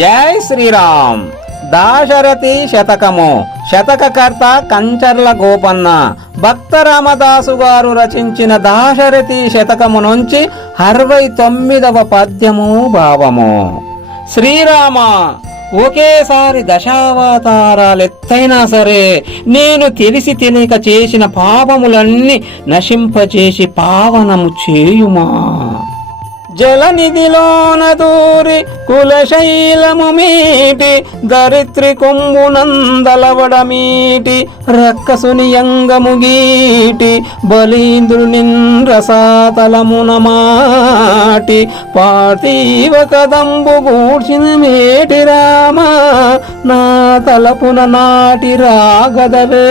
జై శ్రీరామ్. దాశరథి శతకము. శతకకర్త కంచర్ల గోపన్న. భక్త రామదాసు గారు రచించిన దాశరథి శతకము నుంచి 69వ పద్యము భావము. శ్రీరామ, ఒకేసారి దశావతారాలెత్తైనా సరే నేను తెలిసి తెలియక చేసిన పాపములన్నీ నశింపచేసి పావనము చేయుమా. జలనిధిలోన దూరి కులశైలము మీటి దరిత్రి కొంబునందలవడమీటి రక్కసుని యంగము గీటి బలీంద్రుని రసాతలమున మాటి పార్థివ కదంబు గూర్చిన మేటి రామ నా తలపున నాటి రాగదవే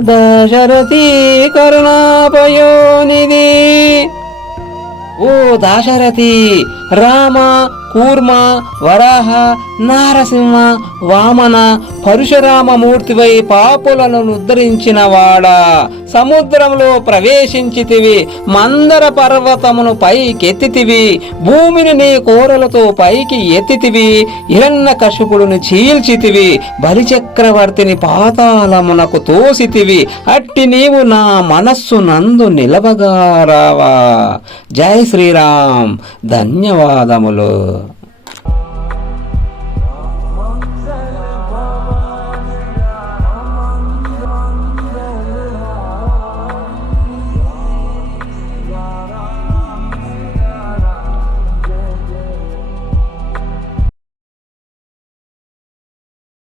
దశరథి కరుణాపయోనిధి. ఓ దాశరథి, రామ, కూర్మ, వరాహ, నారసింహ, వామన, పరశురామమూర్తివై పాపులను ఉద్ధరించిన వాడా, సముద్రంలో ప్రవేశించితివి, మందర పర్వతమును పైకెత్తితివి, భూమిని నీ కోరలతో పైకి ఎత్తితివి, హిరణ్యకశిపుడుని చీల్చితివి, బలిచక్రవర్తిని పాతాళమునకు తోసితివి, అట్టి నీవు నా మనస్సు నందు నిలవగా రావా. జై శ్రీరామ్. ధన్యవాదములు.